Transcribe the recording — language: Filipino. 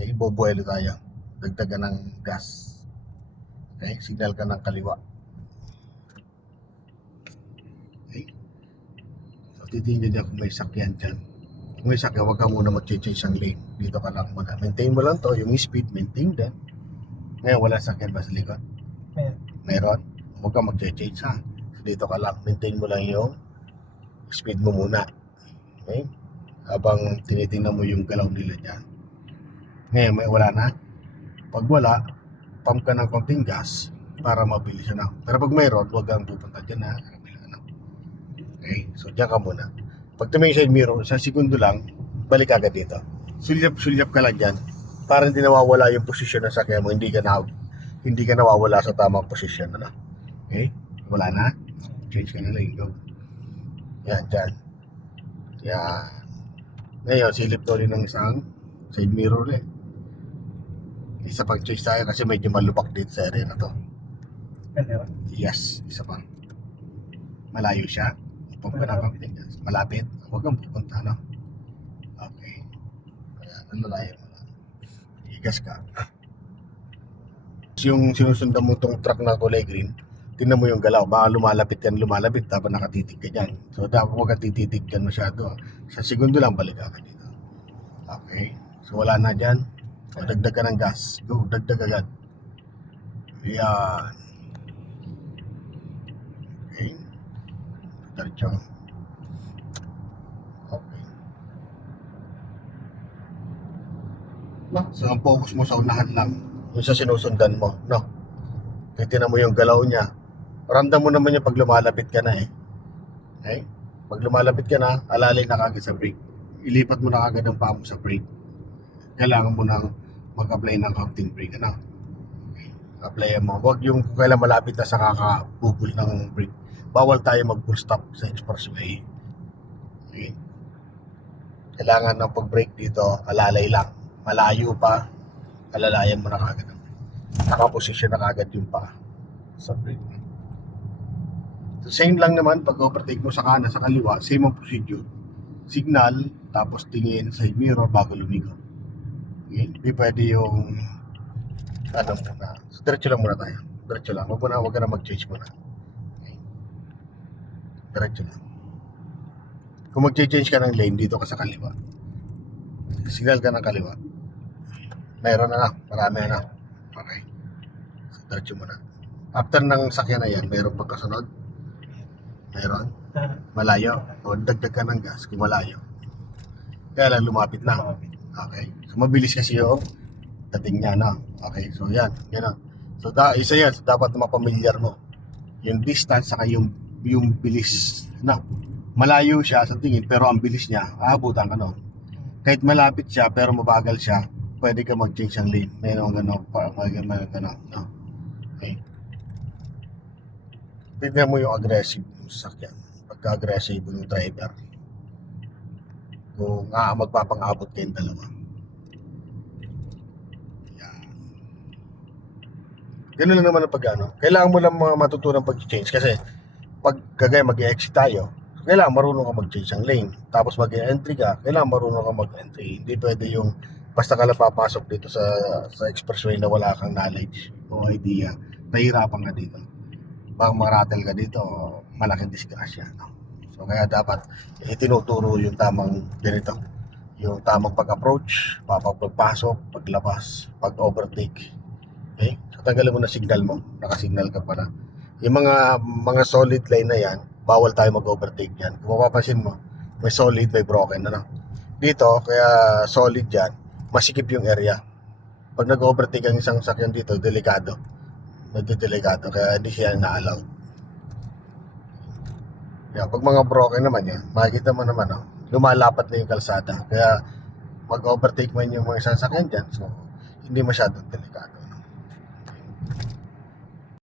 Okay, bobuelo tayo. Dagdagan ng gas. Okay, signal ka ng kaliwa. Okay. So, titingnan niya kung may sakyan dyan. Kung may sakyan, huwag ka muna mag-change ang lane. Dito ka lang muna. Maintain mo lang to, yung speed, maintain din. Ngayon, wala sakyan ba sa likod? Meron. Huwag ka mag-change ha. So, dito ka lang. Maintain mo lang yung speed mo muna. Okay? Habang tinitingnan mo yung galaw nila dyan. Ngayon, may wala na. Pag wala, pump ka ng konting gas para mabilis siya na. Pero pag mayroon, huwag kang pupunta dyan na. Okay? So, dyan ka muna. Pag tumingin side mirror, sa segundo lang, balik agad dito. Sulyap ka lang dyan para hindi nawawala yung posisyon ng sakyan mo. Hindi ka nawawala sa tamang posisyon. Ano? Okay? Wala na. Change ka na lang. Go. Yan, dyan. Yan. Ngayon, silip to rin ng isang side mirror ulit. Isa pang choice tayo kasi medyo malubak dito sa area na to. Yes, isa pang. Malayo siya. Pump ka na konting gas. Malapit. Huwag kang pupunta, no? Okay. Ayan, nalalayo mo lang. Igas ka. Yung sinusundan mo tong truck na kulay green, tingnan mo yung galaw. Baka lumalapit dapat nakatitig ka dyan. So, dapat huwag kang tititig dyan masyado. Sa segundo lang, balik ka dito. Okay. So, wala na dyan. So, dagdag ka ng gas. Go, dagdag agad. Ayan. Okay. Diretso. Okay. So, ang focus mo sa unahan lang. Yung sa sinusundan mo, no? Titignan mo yung galaw niya. Ramdam mo naman yung pag lumalapit ka na eh. Okay? Pag lumalapit ka na, alalay na kagad sa brake. Ilipat mo na kagad ang paa mo sa brake. Kailangan mo nang mag-apply ng counting brake. Ano? Okay. Apply mo. Huwag yung kailan malapit na sa kakabubol ng brake. Bawal tayo mag-full stop sa expressway. Okay? Kailangan ng pag-brake dito, alalay lang. Malayo pa, alalayan mo na kagad. Nakaposisyon na kagad yung paa sa brake. So, same lang naman pag overtake mo sa kanan, sa kaliwa, same ang procedure. Signal, tapos tingin side mirror bago lumigo. Okay? Hindi pwede yung ano muna. So, diretso lang muna tayo. Diretso lang. Huwag ka na mag-change muna. Okay? Diretso lang. Kung mag-change ka ng lane, dito ka sa kaliwa. Signal ka ng kaliwa. Meron na. Marami na. Okay. So, diretso muna. After ng sakyan na yan, meron pang kasunod. Meron. Malayo. O, dagdag ka ng gas kung malayo. Kaya lang lumapit na. Okay. So, mabilis kasi yung dating niya, no? Okay. So, yan. Yan. So, isa yan. So, dapat mapamilyar mo. Yung distance, saka yung bilis. No? Malayo siya sa tingin, pero ang bilis niya, aabutan ka, no? Kahit malapit siya, pero mabagal siya, pwede ka mag-change ang lane. Mayroong gano'n, no? Okay. Tignan mo yung aggressive ng sasakyan. Pagka-aggressive ng driver. Kung magpapang-abot kayong dalawa. Yan. Ganun lang naman ang pag-ano. Kailangan mo lang matutunan pag-change kasi pag kagaya mag-exit tayo, kailangan marunong ka mag-change ang lane. Tapos mag-entry ka, kailangan marunong ka mag-entry. Hindi pwede yung basta ka lang papasok dito sa expressway na wala kang knowledge o idea. Nahihirapan ka dito. Baka maratel ka dito, malaking disgrasya. No? So kaya dapat itinuturo yung tamang ganito. Yung tamang pag-approach, pagpasok, paglabas, pag-overtake. Okay? So tanggalin mo na signal mo. Nakasignal ka pala. Yung mga solid line na yan, bawal tayo mag-overtake yan. Kung mapapansin mo, may solid, may broken. Ano? Dito, kaya solid yan, masikip yung area. Pag nag-overtake ang isang sakyan dito, delikado. Nagdedelikado, kaya hindi siya na-allow. Kaya pag mga broken naman yan, makikita mo naman, no? Lumalapat na yung kalsada. Kaya mag-overtake man yung mga isang sakyan dyan, so hindi masyadong delikado.